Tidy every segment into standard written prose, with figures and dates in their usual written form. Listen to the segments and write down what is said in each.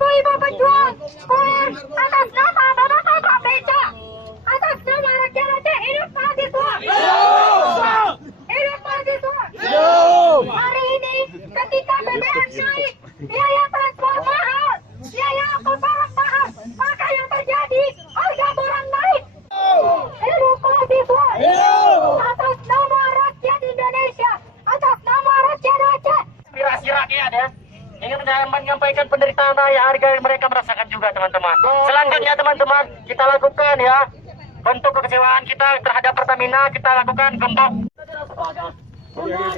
ibu-ibu pejuang KUIR atas nama bapak-bapak beca, atas nama rakyat Aceh, hidup mahasiswa, hidup mahasiswa. Hari ini ketika BBM naik, biaya transport mahal, biaya angkut barang mahal, maka yang terjadi harga barang naik. Hidup mahasiswa, atas nama rakyat Indonesia, atas nama rakyat Aceh. Aspirasi rakyat ya, ingin menyampaikan penderitaan yang harga mereka merasakan juga teman-teman. Selanjutnya teman-teman, kita lakukan ya bentuk kekecewaan kita terhadap Pertamina, kita lakukan gembok.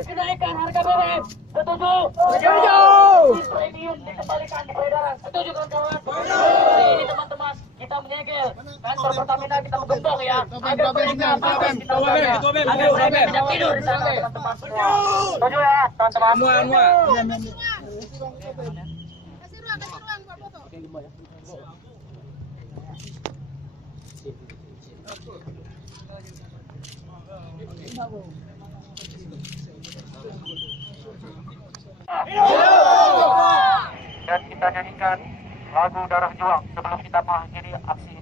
Kenaikan harga BBM, setuju? Setuju. Premium dikembalikan di peredaran, setuju kawan-kawan? Ini teman-teman, kita menyegel kantor Pertamina, kita menggembok ya agar mereka bebas di dalamnya, agar mereka tidak tidur di sana teman-teman. Setuju ya teman-teman? Dan kita nyanyikan lagu Darah Juang sebelum kita mengakhiri aksi ini.